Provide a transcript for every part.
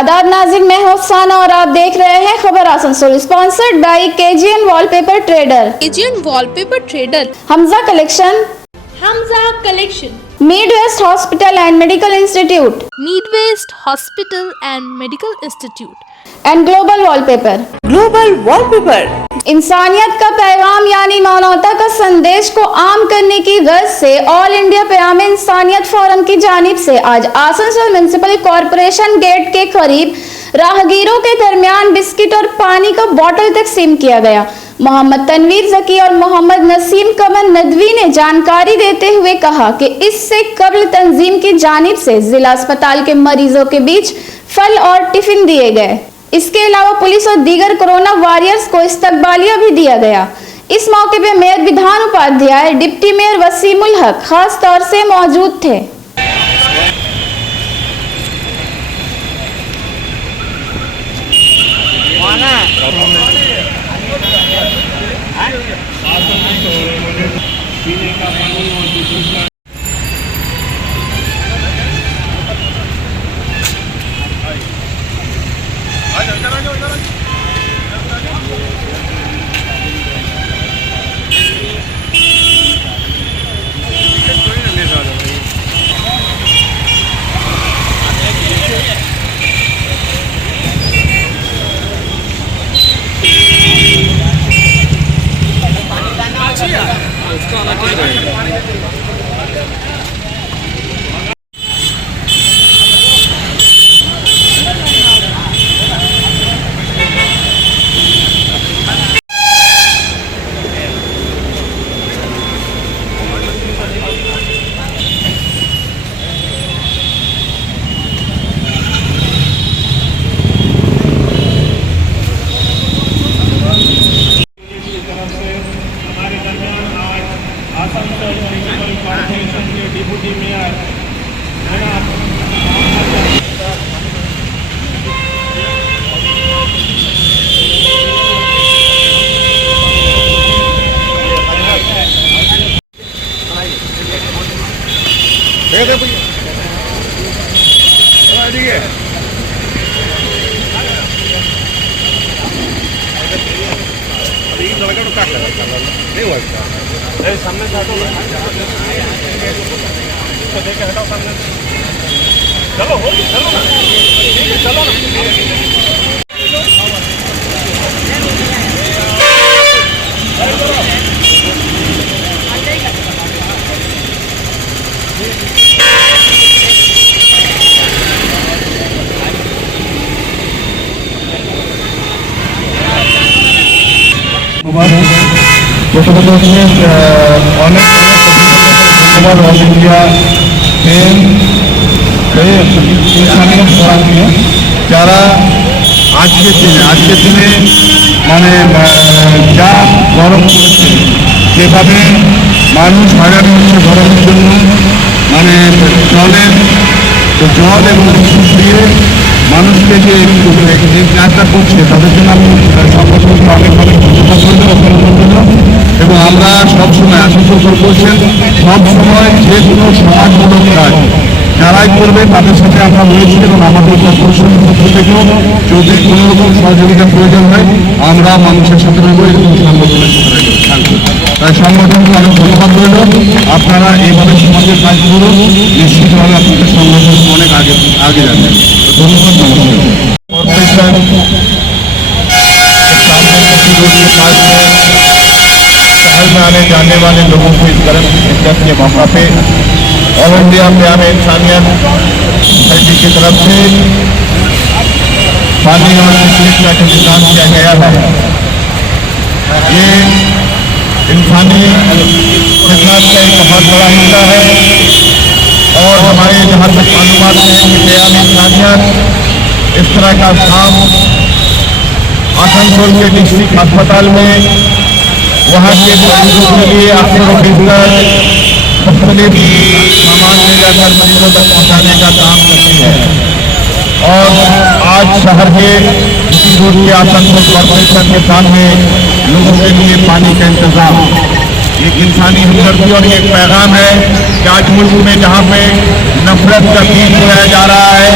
आदाब नाज़रीन, मैं हूं अफसाना और आप देख रहे हैं खबर Asansol, sponsored by KGN wallpaper trader. KGN wallpaper trader, Hamza collection, Midwest hospital and medical institute, Midwest hospital and medical institute and global wallpaper. इंसानियत का पैगाम यानी मानवता का संदेश को आम करने की गर्ज से ऑल इंडिया प्याम इंसानियत फोरम की जानिब से आज आसनसोल म्युनिसिपल कॉरपोरेशन गेट के करीब राहगीरों के दरमियान बिस्किट और पानी का बोतल तकसीम किया गया। मोहम्मद तनवीर जकी और मोहम्मद नसीम कमर नदवी ने जानकारी देते हुए कहा कि इससे कबल तंजीम की जानिब से जिला अस्पताल के मरीजों के बीच फल और टिफिन दिए गए। इसके अलावा पुलिस और दीगर कोरोना वॉरियर्स को इस्तकबालिया भी दिया गया। इस मौके पर मेयर विधान उपाध्याय, डिप्टी मेयर वसीमुल हक खास तौर से मौजूद थे। आसनसोल म्युनिसिपल कॉर्पोरेशन के डिप्टी मेयर सामने देखे हटाओ सामने। चलो चलो ना, चलो প্রথমত হচ্ছে অনেক ধন্যবাদ অল ইন্ডিয়া ইনসানিয়ত ফোরামকে, যারা আজকের দিনে মানে যা গরম পড়েছে, যেভাবে মানুষ হয়রান হচ্ছে গরমের জন্য, মানে জল এবং ওষুধ দিয়ে মানুষকে যে কাজটা করছে তাদের জন্য আমি সংগঠনকে অনেক ধন্যবাদ এবং আমরা সবসময় আশঙ্কা করছেন সবসময় যে কোনো সমাজমূলক কাজ যারাই করবে তাদের সাথে আমরা রয়েছি এবং আমাদের কর্পোরেশনের পক্ষ থেকেও যদি কোনো রকম সহযোগিতা প্রয়োজন হয় আমরা মানুষের সাথে রইব এবং সংগঠনের সাথে থাকবো। তাই সংগঠনকে অনেক ধন্যবাদ রইল। আপনারা এইভাবে সমাজের কাজগুলো নিশ্চিতভাবে আপনাদের সংগঠন অনেক আগে যাবেন। धन्यवाद। कॉर्पोरेशन शहर में आने जाने वाले लोगों को इस गर्म शिद्दत के मौका पे ऑल इंडिया प्याम इंसानियत सोसाइटी की तरफ से पानी और बिजली का इंतजाम किया गया है। ये इंसानी खिदमत का एक बहुत बड़ा हिस्सा है और हमारे जहाँ तक मालूमात है कि प्याम इंसानियत इस तरह का काम आसनसोल के डिस्ट्रिक्ट अस्पताल में वहाँ के मरीजों के लिए आखिर बिस्तर मुख्तलिफ सामान ले जाकर मरीजों तक पहुँचाने का काम करती है। और आज शहर के रोड के आसनसोल कॉर्पोरेशन के सामने लोगों के लिए पानी का इंतजाम एक इंसानी हमदर्दी और एक पैगाम है कि आज मुल्क में जहाँ पे नफरत का बीज बोया जा रहा है।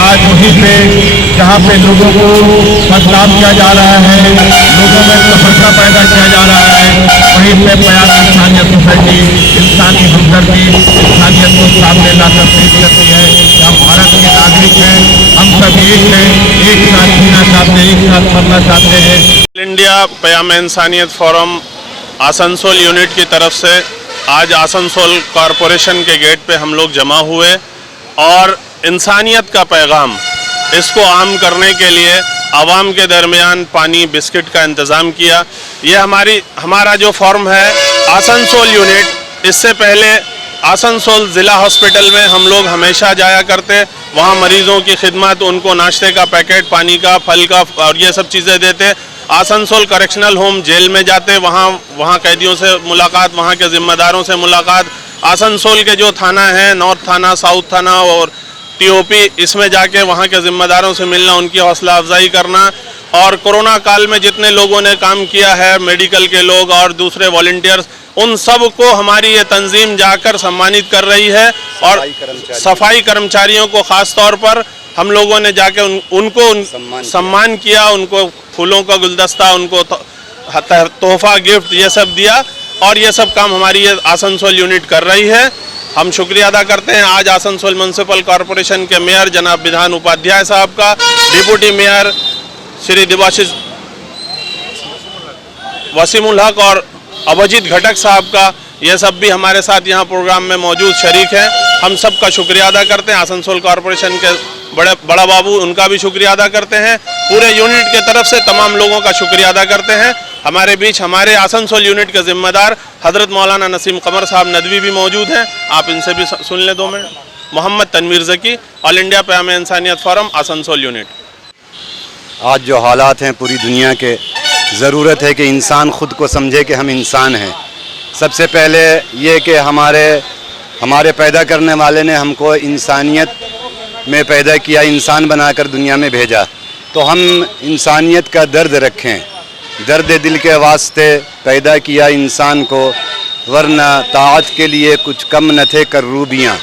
आज वहीं पे जहाँ पे लोगों को बदनाम किया जा रहा है, लोगों में नफरता पैदा किया जा रहा है, वहीं पे प्रयास इंसानियत सोसाइटी इंसानी हमदर्दी इंसानियत को सामने लाकर पेश करती है कि हम भारत के नागरिक हैं, हम सब एक हैं, एक साथ जीना चाहते हैं, एक साथ मरना चाहते हैं। India Qayam Insaniyat forum Asansol unit की तरफ से आज आसनसोल कॉरपोरेशन के गेट पे हम लोग जमा हुए और इंसानियत का पैगाम इसको आम करने के लिए आवाम के दरमियान पानी बिस्किट का इंतज़ाम किया। ये हमारा जो फॉर्म है आसनसोल यूनिट, इससे पहले आसनसोल ज़िला हॉस्पिटल में हम लोग हमेशा जाया करते, वहाँ मरीज़ों की खिदमत, उनको नाश्ते का पैकेट, पानी का, फल का और ये सब चीज़ें देते। आसनसोल करेक्शनल होम जेल में जाते, वहाँ कैदियों से मुलाकात, वहाँ के ज़िम्मेदारों से मुलाकात। आसनसोल के जो थाना है, नॉर्थ थाना, साउथ थाना और टीओपी, इसमें जाके वहाँ के ज़िम्मेदारों से मिलना, उनकी हौसला अफजाई करना। और कोरोना काल में जितने लोगों ने काम किया है, मेडिकल के लोग और दूसरे वॉलंटियर्स, उन सब को हमारी ये तंजीम जाकर सम्मानित कर रही है। और सफाई कर्मचारियों को ख़ास तौर पर हम लोगों ने जाके उनको सम्मान किया, उनको फूलों का गुलदस्ता, उनको तोहफा, गिफ्ट ये सब दिया। और ये सब काम हमारी ये आसनसोल यूनिट कर रही है। हम शुक्रिया अदा करते हैं आज आसनसोल म्यूनसिपल कॉरपोरेशन के मेयर जनाब विधान उपाध्याय साहब का, डिप्टी मेयर श्री देवाशीष वसीमुल हक और अभिजीत घटक साहब का, ये सब भी हमारे साथ यहाँ प्रोग्राम में मौजूद शरीक हैं। हम सब का शुक्रिया अदा करते हैं। आसनसोल कॉरपोरेशन के बड़ा बाबू, उनका भी शुक्रिया अदा करते हैं। पूरे यूनिट के तरफ से तमाम लोगों का शुक्रिया अदा करते हैं। हमारे बीच हमारे आसनसोल यूनिट के जिम्मेदार हज़रत मौलाना नसीम कमर साहब नदवी भी मौजूद हैं, आप इनसे भी सुन लें 2 मिनट। Mohammad Tanveer Zaki, all India Qayam Insaniyat forum Asansol unit. आज जो हालात हैं पूरी दुनिया के, ज़रूरत है कि इंसान ख़ुद को समझे कि हम इंसान हैं। सबसे पहले ये कि हमारे पैदा करने वाले ने हमको इंसानियत में पैदा किया, इंसान बनाकर दुनिया में भेजा, तो हम इंसानियत का दर्द रखें। दर्द दिल के वास्ते पैदा किया इंसान को, वरना ताअत के लिए कुछ कम न थे करूबियाँ।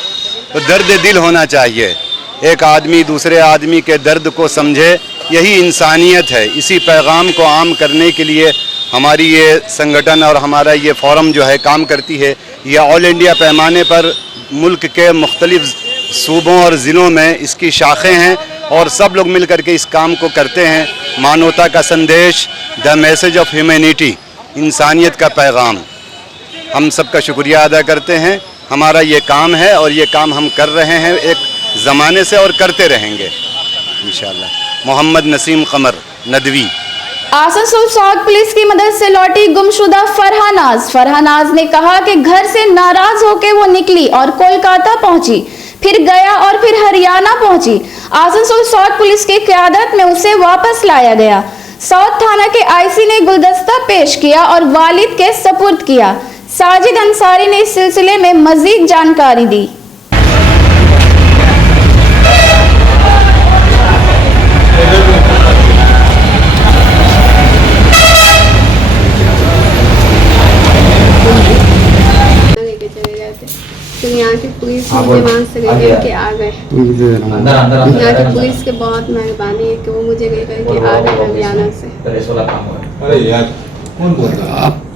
तो दर्द दिल होना चाहिए, एक आदमी दूसरे आदमी के दर्द को समझे, यही इंसानियत है। इसी पैगाम को आम करने के लिए हमारी ये संगठन और हमारा ये फोरम जो है काम करती है। यह ऑल इंडिया पैमाने पर मुल्क के मुख्तलिफ सूबों और ज़िलों में इसकी शाखें हैं और सब लोग मिल कर के इस काम को करते हैं। मानवता का संदेश, द मैसेज ऑफ ह्यूमैनिटी, इंसानियत का पैगाम। हम सब का शुक्रिया अदा करते हैं। हमारा ये काम है और ये काम हम कर रहे हैं एक ज़माने से और करते रहेंगे इंशाअल्लाह। मोहम्मद नसीम कमर नदवी। आसनसोल साउथ पुलिस की मदद से लौटी गुमशुदा फरहानाज ने कहा कि घर से नाराज होकर वो निकली और कोलकाता पहुंची, फिर गया और फिर हरियाणा पहुंची। आसनसोल साउथ पुलिस की क़यादत में उसे वापस लाया गया। साउथ थाना के आईसी ने गुलदस्ता पेश किया और वालिद के सपुर्द किया। साजिद अंसारी ने इस सिलसिले में मजीद जानकारी दी। फिर यहाँ की पुलिस मुझे वहाँ से लेके आ गए। यहाँ की पुलिस के बहुत मेहरबानी है कि वो मुझे लेकर के आ गए हरियाणा से।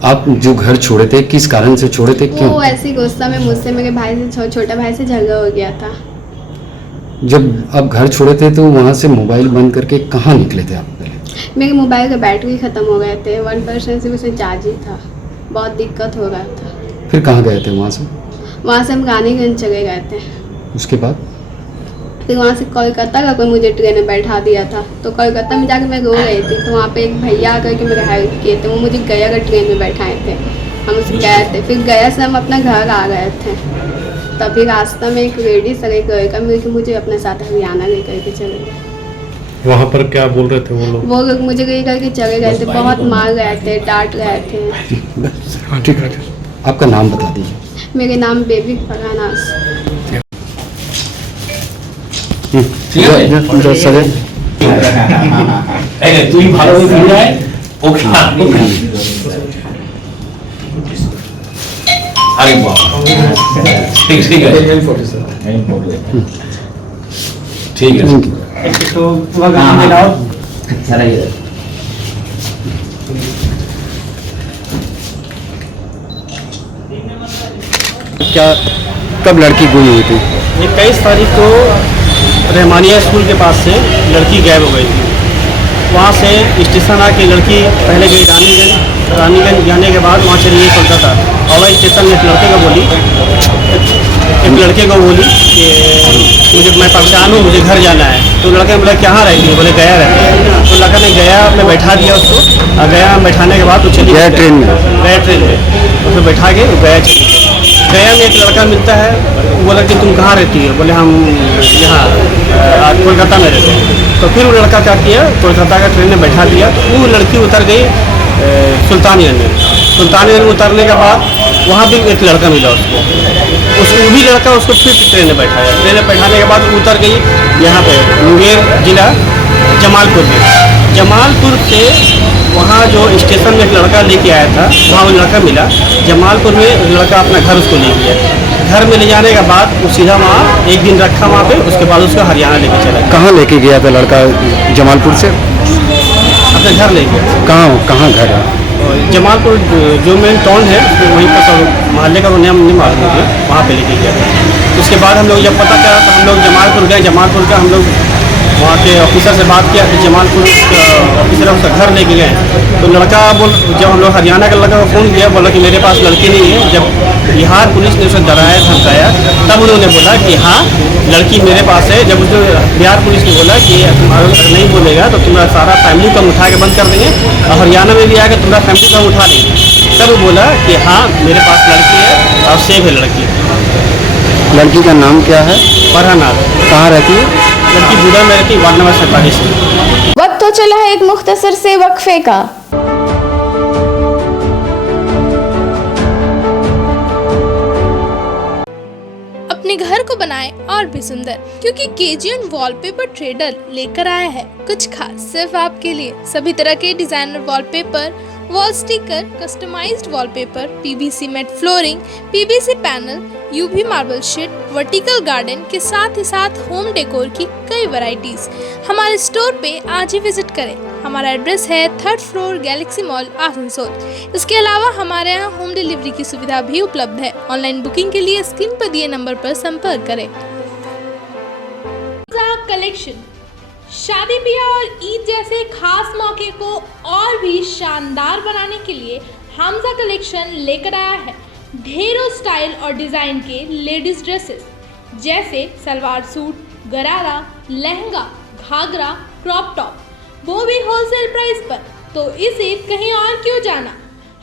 आप जो घर छोड़े थे किस कारण से छोड़े थे, क्यों? वो ऐसी गुस्सा में मुझसे, मेरे भाई से, छोटा भाई से झगड़ा हो गया था। जब आप घर छोड़े थे तो वहाँ से मोबाइल बंद करके कहाँ निकले थे आप पहले? मेरे मोबाइल का बैटरी ख़त्म हो गए थे, 1% से उसमें चार्ज ही था, बहुत दिक्कत हो रहा था। फिर कहाँ गए थे वहाँ से? वहाँ से हम रानीगंज चले गए थे। उसके बाद फिर वहाँ से कोलकाता का कोई मुझे ट्रेन में बैठा दिया था, तो कोलकाता में जाकर मैं रो गई थी। तो वहाँ पे एक भैया आकर के मेरे हेल्प किए थे, वो मुझे गया का ट्रेन में बैठाए थे, हम उसे गए थे। फिर गया से हम अपना घर आ गए थे। तभी रास्ता में एक लेडीज का मुझे अपने साथ हरियाणा ले करके चले गए। वहाँ पर क्या बोल रहे थे वो लोग? मुझे ले करके चले गए थे, बहुत मार गए थे, डांट गए थे। ठीक है, आपका नाम बता दीजिए। मेरे नाम बेबी फरहानाज। তুই ভালো হয়ে ফিরে আয় ওকে আরে বাবা ठीक है यही फोटो सर। यहीं फोटो है। ठीक है तो वह गाँव में लाओ सारा ये क्या कब लड़की गुम हुई थी? 21 तारीख को रहमानिया स्कूल के पास से लड़की गायब हो गई थी। वहाँ से स्टेशन आके लड़की पहले गई रानीगंज जाने के बाद वहाँ चली गई कोलकाता। हवाई स्टेशन में एक लड़के को बोली कि मुझे मैं परेशान हूँ, मुझे घर जाना है। तो लड़के ने बोला कहाँ रहती है? बोले गया रहती है। तो लड़का ने गया में बैठा दिया उसको, और गया में बैठाने के बाद वो चली गया ट्रेन में? गया ट्रेन में, उसको बैठा के गया चली गई। गया में एक लड़का मिलता है, वो बोला कि तुम कहाँ रहती हो? बोले हम यहाँ कोलकाता में रहते हैं। तो फिर वो लड़का क्या किया, कोलकाता का ट्रेन में बैठा दिया। तो वो लड़की उतर गई सुल्तानगंज में। सुल्तानगंज में उतरने के बाद वहाँ भी एक लड़का मिला उसको, वो भी लड़का उसको फिर ट्रेन में बैठाया। ट्रेन में बैठाने के बाद उतर गई यहाँ पे मुंगेर जिला जमालपुर में। जमालपुर से वहाँ जो स्टेशन में एक लड़का लेके आया था, वहाँ वो लड़का मिला। जमालपुर में लड़का अपना घर उसको ले गया। घर में ले जाने के बाद वो सीधा वहाँ एक दिन रखा वहाँ पे, उसके बाद उसको हरियाणा लेके चला। कहाँ लेके गया था लड़का? जमालपुर से अपने घर ले गया। कहाँ घर है? जमालपुर जो मेन टाउन है वहीं पर, तो मोहल्ले का नाम नहीं मालूम मुझे, वहाँ पे लेके गया। उसके बाद हम लोग जब पता करा तो हम लोग जमालपुर गए। जमालपुर का हम लोग वहाँ के ऑफिसर से बात किया, फिर जमालपुर ऑफिसर उसका घर लेके गए। तो लड़का जब हम लोग हरियाणा का लड़का को फ़ोन किया, बोला कि मेरे पास लड़की नहीं है। जब बिहार पुलिस ने उसे डराया धमकाया, तब उन्होंने बोला कि हाँ लड़की मेरे पास है। जब उसने बिहार पुलिस ने बोला कि तुम अगर नहीं बोलेगा तो तुम्हारा सारा फैमिली को हम उठा के बंद कर देंगे, और हरियाणा में भी आएगा तुम्हारा फैमिली को हम उठा देंगे। तब वो बोला कि हाँ मेरे पास लड़की है और सेफ है लड़की। लड़की का नाम क्या है? फरहानाथ। कहाँ रहती है? लड़की बूढ़ा में रहती, वार्ड नंबर 47 में। वक्त तो चला है एक मुख्तसर से वक्फे का। अपने घर को बनाएं और भी सुंदर, क्योंकि केजीएन वॉलपेपर ट्रेडर लेकर आया है कुछ खास सिर्फ आपके लिए। सभी तरह के designer wallpaper, wall sticker, customised wallpaper, PVC mat flooring, PVC panel, UV marble sheet, vertical garden के साथ ही साथ होम डेकोर की कई वैरायटीज हमारे स्टोर पे आज ही विजिट करें। हमारा एड्रेस है 3rd floor Galaxy mall Asansol. इसके अलावा हमारे यहाँ होम डिलीवरी की सुविधा भी उपलब्ध है। ऑनलाइन बुकिंग के लिए स्क्रीन पर दिए नंबर पर संपर्क करें। कलेक्शन शादी ब्याह और ईद जैसे खास मौके को और भी शानदार बनाने के लिए हमजा कलेक्शन लेकर आया है ढेरों स्टाइल और डिज़ाइन के लेडीज ड्रेसेस, जैसे सलवार सूट, गरारा, लहंगा, घाघरा, क्रॉप टॉप, वो भी होलसेल प्राइस पर। तो इसे कहीं और क्यों जाना,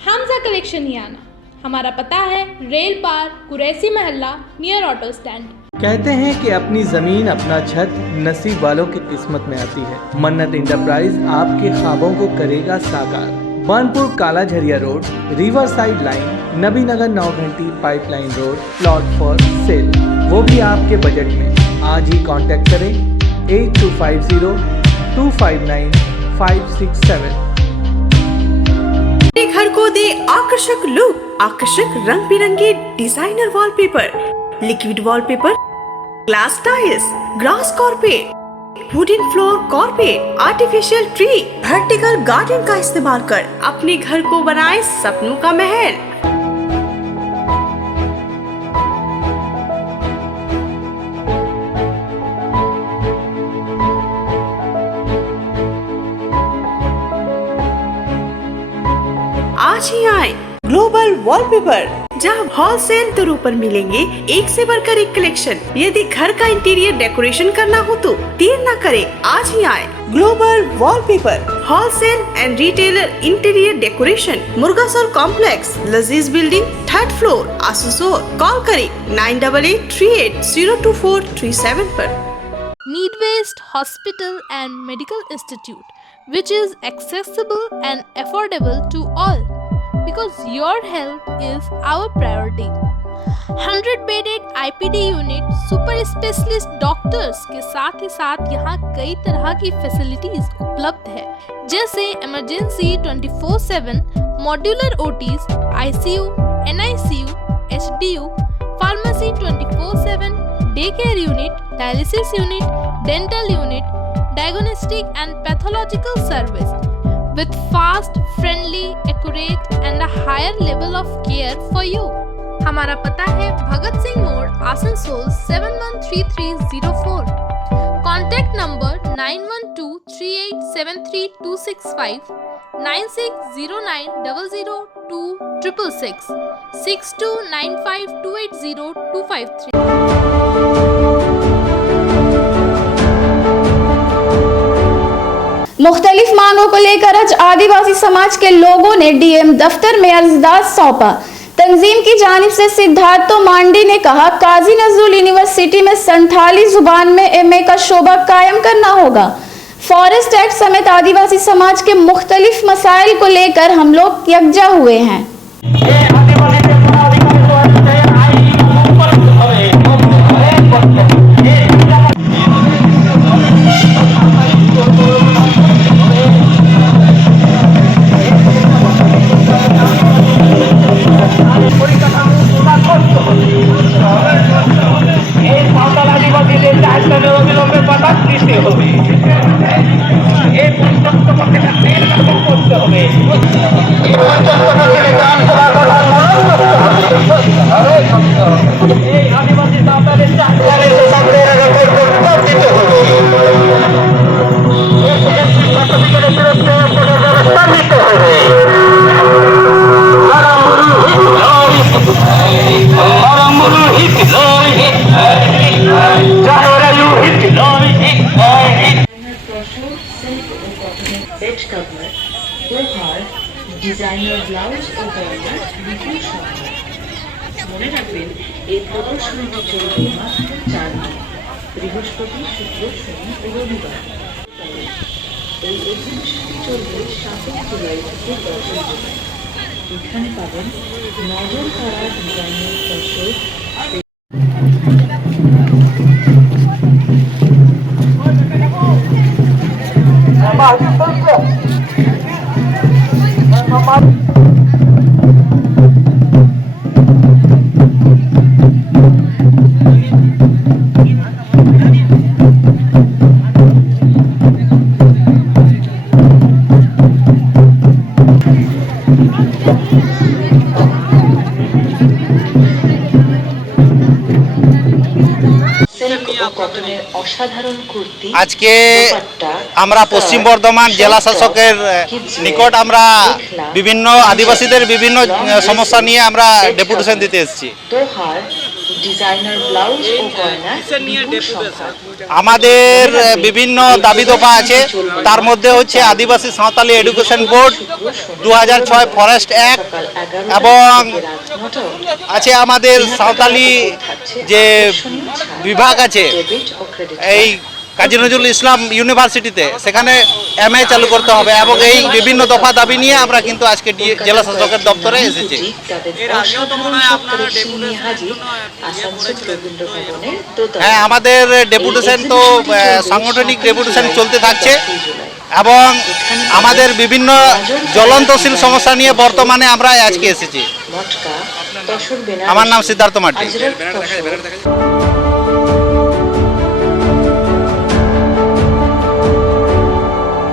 हमजा कलेक्शन ही आना। हमारा पता है रेल पार, कुरैसी मोहल्ला, नियर ऑटो स्टैंड। कहते हैं कि अपनी जमीन अपना छत नसीब वालों की किस्मत में आती है। मन्नत इंटरप्राइज आपके ख्वाबों को करेगा साकार। बानपुर काला Jharia road, river side line, नबी नगर 9 घंटी pipeline road, plot for sale, वो भी आपके बजट में। आज ही कांटेक्ट करें 8250-259-567। अपने घर को दे आकर्षक लुक, आकर्षक रंग बिरंगे designer wallpaper, liquid wallpaper, glass tiles, grass carpet, wooden floor carpet, artificial tree, vertical garden का इस्तेमाल कर अपने घर को बनाए सपनों का महल। आज ही आए ग्लोबल वॉलपेपर, जहां होलसेल दरों पर मिलेंगे एक से बढ़कर एक कलेक्शन। यदि घर का इंटीरियर डेकोरेशन करना हो तो देर न करें, आज ही आए global wallpaper, wholesale and retailer interior decoration, Murgasol complex, Laziz building, 3rd floor, Asansol. Call करें 9883802437 पर। Meadwaste Hospital and Medical Institute, which is accessible and affordable to all, because your health is our priority. 100-bedded IPD unit, super specialist doctors के साथ ही साथ यहाँ कई तरह की facilities उपलब्ध है, जैसे emergency 24/7, modular OTs, ICU, NICU, HDU, pharmacy 24/7, daycare unit, dialysis unit, dental unit, diagnostic and pathological service with fast, friendly, accurate and a higher level of care for you. हमारा पता है भगत सिंह मोड़, आसनसोल 713304. Contact number 9123873265, 9609002666, 6295280253. मुख्तलिफ मांगों को लेकर आज आदिवासी समाज के लोगों ने डीएम दफ्तर में अर्जदाद सौंपा। तंजीम की जानिब से सिद्धार्थो मांडी ने कहा, काजी नजरुल यूनिवर्सिटी में संथाली जुबान में एमए का शोबा कायम करना होगा। फॉरेस्ट एक्ट समेत आदिवासी समाज के मुख्तलिफ मसाइल को लेकर हम लोग यकजा हुए हैं। বেড কভার, উপহার, ডিজাইনার ব্লাউজ ও গয়না বিপুল সংখ্যা। মনে রাখবেন এই প্রদর্শনীটি চলবে মাত্র 4 দিন, বৃহস্পতি, শুক্র, শনি ও রবিবার। এই এক্সিবিশনটি চলবে 7 জুলাই থেকে 10 জুলাই। এখানে পাবেন নজর কাড়া ডিজাইনের তসর, আজকে আমরা পশ্চিম বর্ধমান জেলা শাসকের নিকট আমরা বিভিন্ন আদিবাসীদের বিভিন্ন সমস্যা নিয়ে আমরা ডেপুটেশন দিতে এসেছি। আমাদের বিভিন্ন দাবি দফা আছে, তার মধ্যে হচ্ছে আদিবাসী Santali education board, 2006 forest act এবং আছে আমাদের সাঁওতালি যে বিভাগ আছে এই কাজী নজরুল ইসলাম ইউনিভার্সিটিতে, সেখানে এমএ চালু করতে হবে এবং এই বিভিন্ন দফা দাবি নিয়ে আমরা কিন্তু আজকে জেলা শাসকের দপ্তরে এসেছি। হ্যাঁ, আমাদের ডেপুটেশন তো সাংগঠনিক ডেপুটেশন চলতে থাকছে এবং আমাদের বিভিন্ন জ্বলন্তশীল সমস্যা নিয়ে বর্তমানে আমরা আজকে এসেছি। আমার নাম সিদ্ধার্থ মার্টি।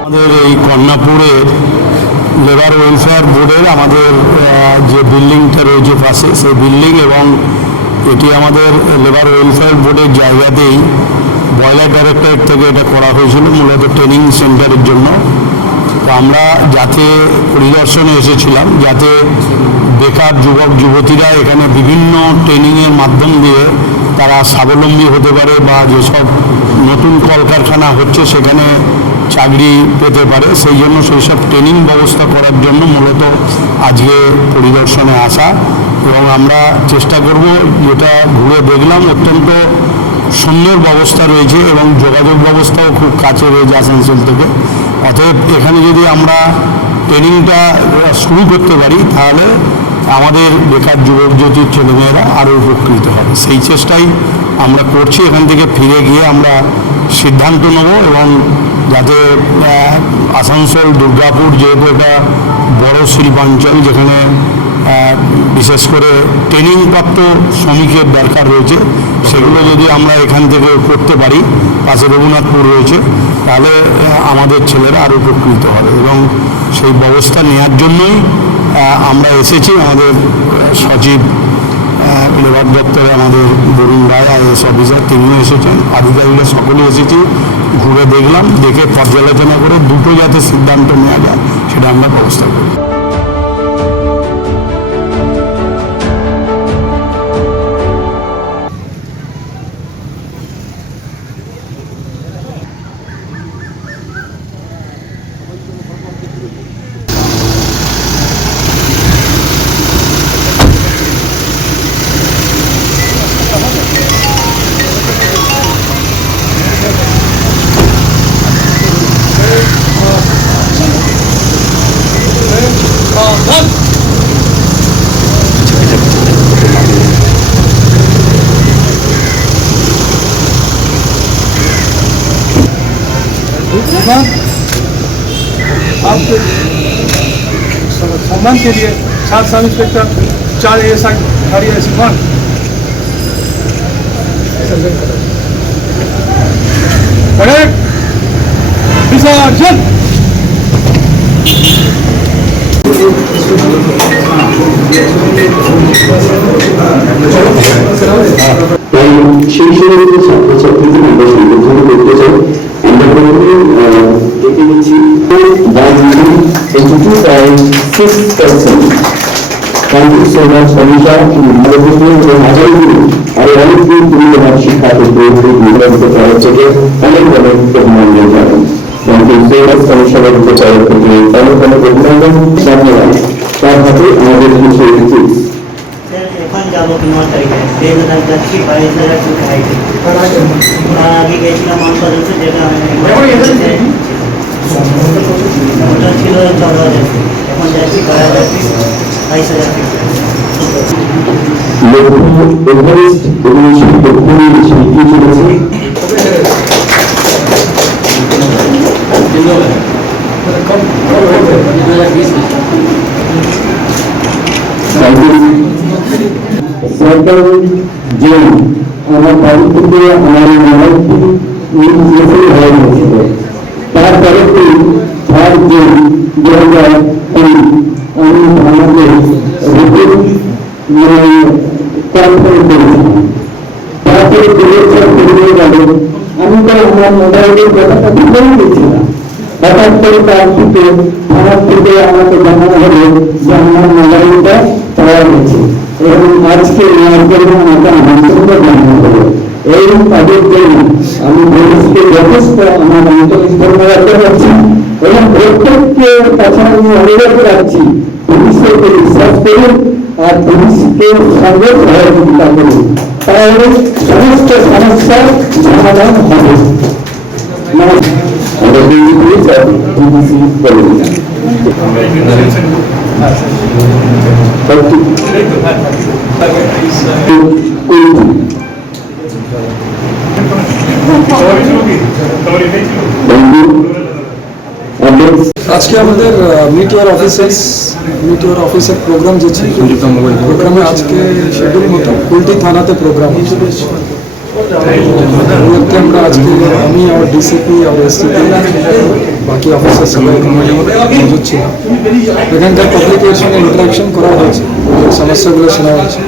আমাদের এই কন্যাপুরে লেবার ওয়েলফেয়ার বোর্ডের আমাদের যে বিল্ডিংটা রয়েছে পাশে, সেই বিল্ডিং এবং এটি আমাদের লেবার ওয়েলফেয়ার বোর্ডের জায়গাতেই বয়লার ডাইরেক্টরেট থেকে এটা করা হয়েছিল মূলত ট্রেনিং সেন্টারের জন্য। তো আমরা যাতে পরিদর্শনে এসেছিলাম যাতে বেকার যুবক যুবতীরা এখানে বিভিন্ন ট্রেনিংয়ের মাধ্যম দিয়ে তারা স্বাবলম্বী হতে পারে বা যেসব নতুন কলকারখানা হচ্ছে সেখানে চাকরি পেতে পারে, সেই জন্য সেই সব ট্রেনিং ব্যবস্থা করার জন্য মূলত আজকে পরিদর্শনে আসা। এবং আমরা চেষ্টা করব, যেটা ঘুরে দেখলাম অত্যন্ত সুন্দর ব্যবস্থা রয়েছে এবং যোগাযোগ ব্যবস্থাও খুব কাছে রয়েছে আসানসোল থেকে। অতএব এখানে যদি আমরা ট্রেনিংটা শুরু করতে পারি তাহলে আমাদের বেকার যুবক যুবতীর ছেলেমেয়েরা আরও উপকৃত হবে। সেই চেষ্টাই আমরা করছি। এখান থেকে ফিরে গিয়ে আমরা সিদ্ধান্ত নেব এবং যাতে আসানসোল দুর্গাপুর যেহেতু একটা বড় শিল্পাঞ্চল যেখানে বিশেষ করে ট্রেনিংপ্রাপ্ত শ্রমিকের দরকার রয়েছে, সেগুলো যদি আমরা এখান থেকে করতে পারি, পাশে রঘুনাথপুর রয়েছে, তাহলে আমাদের ছেলেরা আরও উপকৃত হবে এবং সেই ব্যবস্থা নেওয়ার জন্যই আমরা এসেছি। আমাদের সচিব লেবার দপ্তরে আমাদের বরুণ রায় IAS অফিসার, তিনিও এসেছেন, আধিকারিকরা সকলেই এসেছি, ঘুরে দেখলাম, দেখে পর্যালোচনা করে দুটো যাতে সিদ্ধান্ত নেওয়া যায় সেটা আমরা ব্যবস্থা করি। आपके सम्मान के लिए 7 सब इंस्पेक्टर 4 ASI गाड़ी है सम्मान विसर्जन। সেই সমস্ত ছাত্রছাত্রীদের আমরা সংবর্ধনা করতে চাই। আমরা প্রথমে দেখে নিচ্ছি 6%। Thank you so much Anisha, আর অনেকদিন তুমি তোমার শিক্ষা ক্ষেত্রে নির্ধারিত করার থেকে অনেক অনেক অভিনন্দন জানাই। Thank you so much Anisha বাবুকে চাওয়ার থেকে অনেক অনেক অভিনন্দন ধন্যবাদ। তার হাতে আমাদের কিছু টিপস। এখন যাবো 9 তারিখে 2000 যাচ্ছি 22,000 টাকা হাইটে আগে গেছিলাম আমপাদে, যেটা ওটা ছিল 14,000, এখন যাচ্ছি 22,000 এভারেস্ট অভিনেত্রী দক্ষিণী শিল্পী চলেছে জেন আমার বাড়ি থেকে আমার মোবাইলটি হয়ে গেছিল। তারপরে 3 জুন 2003 আমি আমাদের রিপোর্ট কনফার্ম করেছিলাম। তারপরে 2004 ফেব্রুয়ারি গেল, আমি তো আমার মোবাইলের কথাটা ভুলেই গেছিলাম। হঠাৎ করে তার থেকে আমার থেকে আমাকে জানানো হলো যে আমার মোবাইলটা পাওয়া গেছে এবং আজকে নেওয়ার জন্য আমাকে আমন্ত্রণ জানানো হলো। এই কাজের জন্য আমি পুলিশকে যথেষ্ট আমার আন্তরিক ধন্যবাদ জানাচ্ছি এবং প্রত্যেককে কাছে আমি অনুরোধ রাখছি পুলিশের বিশ্বাস করুন আর পুলিশকে সঙ্গে সহযোগিতা করুন, তাহলে সমস্ত সমস্যার সমাধান হবে। আজকে আমাদের মিটিওর অফিসের প্রোগ্রাম যে ছিল, প্রোগ্রামে আজকে শিডিউল মতো কুলটি থানাতে প্রোগ্রাম হচ্ছে। আমরা আজকে আমি আর ডিসিপি আর এসসিপি বাকি অফিসার সবাই মজুদ ছিলাম। এখানকার পাবলিকের সঙ্গে ইন্টারাকশন করা হয়েছে, সমস্যাগুলো শোনা হয়েছে,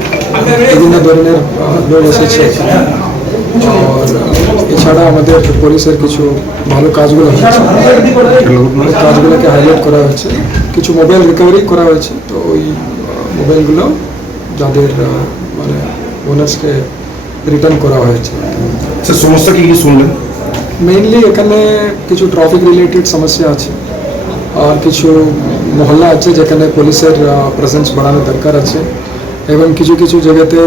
বিভিন্ন ধরনের লোক এসেছে। আর এছাড়া আমাদের পুলিশের কিছু ভালো কাজগুলো হয়েছে, কাজগুলোকে হাইলাইট করা হয়েছে। কিছু মোবাইল রিকভারি করা হয়েছে, তো ওই মোবাইলগুলো যাদের মানে ওনার্সকে রিটার্ন করা হয়েছে। সমস্যা কি কি শুনলেন? মেইনলি এখানে কিছু ট্রাফিক রিলেটেড সমস্যা আছে আর কিছু মহল্লা আছে যেখানে পুলিশের প্রেজেন্স বাড়ানো দরকার আছে এবং কিছু কিছু জায়গাতে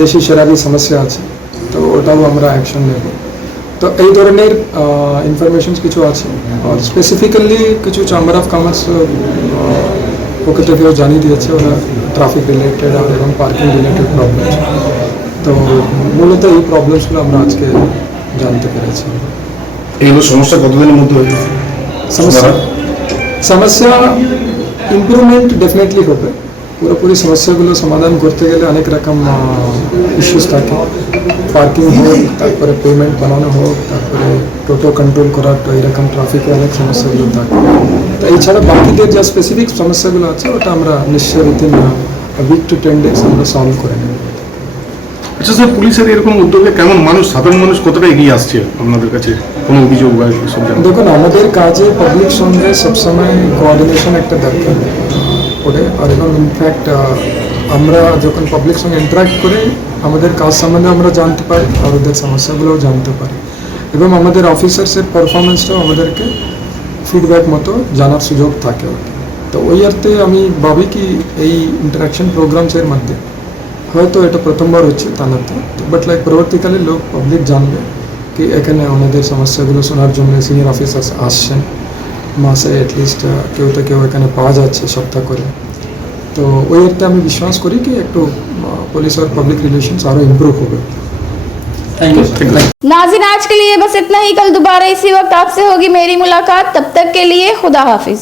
দেশি শরাবি সমস্যা আছে, তো ওটাও আমরা অ্যাকশন নেব। তো এই ধরনের ইনফরমেশনস কিছু আছে আর স্পেসিফিক্যালি কিছু চেম্বার অফ কমার্স ওকে থেকেও জানিয়ে দিয়েছে ওরা ট্রাফিক রিলেটেড আর এবং পার্কিং রিলেটেড প্রবলেম। তো মূলত এই প্রবলেমসগুলো আমরা আজকে জানতে পেরেছি। এইগুলো সমস্যা কতদিনের মধ্যে হয়ে যাবে? সমস্যা ইমপ্রুভমেন্ট ডেফিনেটলি হবে, পুরোপুরি সমস্যাগুলো সমাধান করতে গেলে অনেক রকম ইস্যুস থাকে, পার্কিং হোক, তারপরে পেমেন্ট বানানো হোক, তারপরে টোটো কন্ট্রোল করা, তো এরকম ট্রাফিকের অনেক সমস্যাগুলো থাকে। তো এছাড়া বাকিদের যা স্পেসিফিক সমস্যাগুলো আছে ওটা আমরা নিশ্চয় উইথিন উইক টু 10 days আমরা সলভ করে নেব। আচ্ছা স্যার, পুলিশের এরকম উদ্যোগে কেমন মানুষ, সাধারণ মানুষ কতটা এগিয়ে আসছে আপনাদের কাছে কোনো অভিযোগ বা সব জায়গায়? দেখুন, আমাদের কাজে পাবলিক সঙ্গে সবসময় কোঅর্ডিনেশন একটা দরকার পড়ে, আর এবং ইনফ্যাক্ট আমরা যখন পাবলিক সঙ্গে ইন্টারাক্ট করে আমাদের কাজ সম্বন্ধে আমরা জানতে পারি আর ওদের সমস্যাগুলোও জানতে পারি, এবং আমাদের অফিসার্সের পারফরমেন্সটাও আমাদেরকে ফিডব্যাক মতো জানার সুযোগ থাকে। তো ওই অর্থে আমি ভাবি কি এই ইন্টারাকশন প্রোগ্রামসের মধ্যে হয়তো এটা প্রথমবার হচ্ছে তা না, বাট লাইক পরবর্তীকালে লোক পাবলিক জানবে কি এখানে আমাদের সমস্যাগুলো শোনার জন্য সিনিয়র অফিসার্স আসছেন, মাসে অ্যাটলিস্ট কেউ তো কেউ এখানে পাওয়া যাচ্ছে সপ্তাহ করে। তো ওই অর্থে আমি বিশ্বাস করি কি একটু पुलिस और पब्लिक रिलेशंस आरो इम्प्रूव हो गए। नाज़रीन, आज के लिए बस इतना ही। कल दोबारा इसी वक्त आपसे होगी मेरी मुलाकात। तब तक के लिए खुदा हाफिज।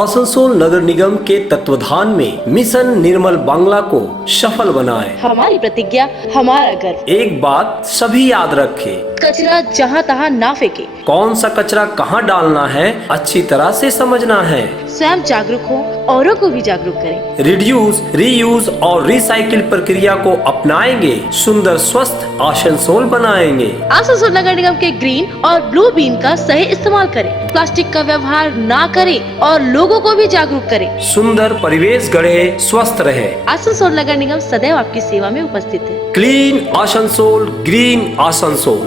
आसनसोल नगर निगम के तत्वाधान में मिशन निर्मल बांग्ला को सफल बनाएं। हमारी प्रतिज्ञा, हमारा गर्व। एक बात सभी याद रखें, कचरा जहाँ तहाँ ना फेंके। कौन सा कचरा कहाँ डालना है अच्छी तरह से समझना है। स्वयं जागरूक हो, औरों को भी जागरूक करें। रिड्यूस, रीयूज और रिसाइकिल प्रक्रिया को अपनाएंगे, सुंदर स्वस्थ आसनसोल बनाएंगे। आसनसोल नगर निगम के ग्रीन और ब्लू बीन का सही इस्तेमाल करें, प्लास्टिक का व्यवहार ना करें और लोगों को भी जागरूक करें। सुंदर परिवेश गढ़े, स्वस्थ रहे। आसनसोल नगर निगम सदैव आपकी सेवा में उपस्थित है। Clean Asansol, green Asansol.